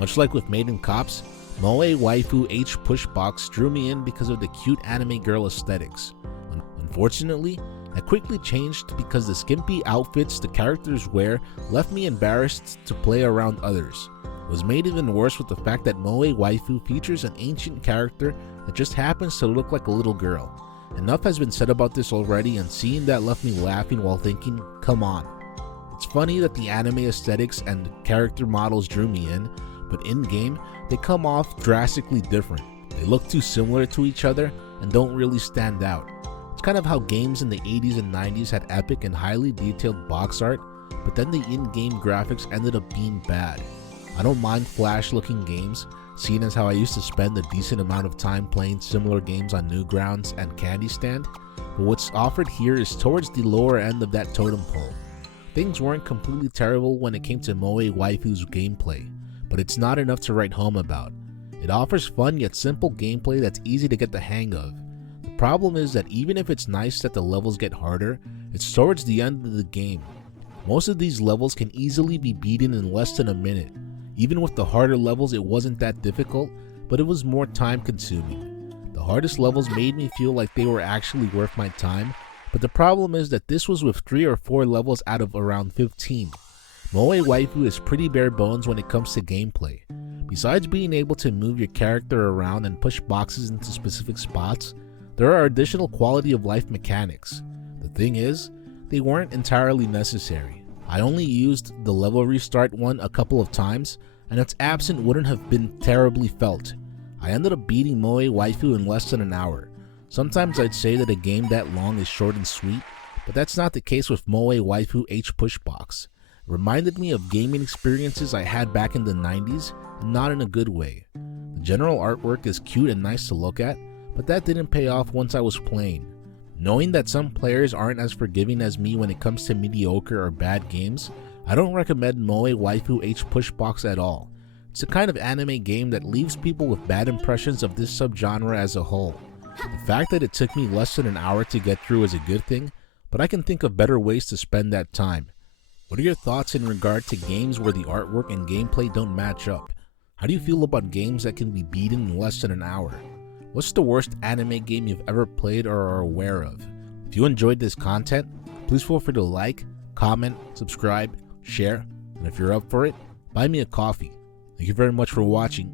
Much like with Maiden Cops, Moe Waifu H Push-Box drew me in because of the cute anime girl aesthetics. Unfortunately, that quickly changed because the skimpy outfits the characters wear left me embarrassed to play around others. It was made even worse with the fact that Moe Waifu features an ancient character that just happens to look like a little girl. Enough has been said about this already, and seeing that left me laughing while thinking, come on. It's funny that the anime aesthetics and character models drew me in, but in-game, they come off drastically different. They look too similar to each other and don't really stand out. It's kind of how games in the 80s and 90s had epic and highly detailed box art, but then the in-game graphics ended up being bad. I don't mind flash-looking games, seeing as how I used to spend a decent amount of time playing similar games on Newgrounds and Candy Stand, but what's offered here is towards the lower end of that totem pole. Things weren't completely terrible when it came to Moe Waifu's gameplay, but it's not enough to write home about. It offers fun yet simple gameplay that's easy to get the hang of. The problem is that even if it's nice that the levels get harder, it's towards the end of the game. Most of these levels can easily be beaten in less than a minute. Even with the harder levels, it wasn't that difficult, but it was more time consuming. The hardest levels made me feel like they were actually worth my time, but the problem is that this was with 3 or 4 levels out of around 15. Moe Waifu is pretty bare bones when it comes to gameplay. Besides being able to move your character around and push boxes into specific spots, there are additional quality of life mechanics. The thing is, they weren't entirely necessary. I only used the level restart one a couple of times, and its absence wouldn't have been terribly felt. I ended up beating Moe Waifu in less than an hour. Sometimes I'd say that a game that long is short and sweet, but that's not the case with Moe Waifu H Push-Box. It reminded me of gaming experiences I had back in the 90s, and not in a good way. The general artwork is cute and nice to look at, but that didn't pay off once I was playing. Knowing that some players aren't as forgiving as me when it comes to mediocre or bad games, I don't recommend Moe Waifu H Push-Box at all. It's the kind of anime game that leaves people with bad impressions of this subgenre as a whole. The fact that it took me less than an hour to get through is a good thing, but I can think of better ways to spend that time. What are your thoughts in regard to games where the artwork and gameplay don't match up? How do you feel about games that can be beaten in less than an hour? What's the worst anime game you've ever played or are aware of? If you enjoyed this content, please feel free to like, comment, subscribe, share, and if you're up for it, buy me a coffee. Thank you very much for watching.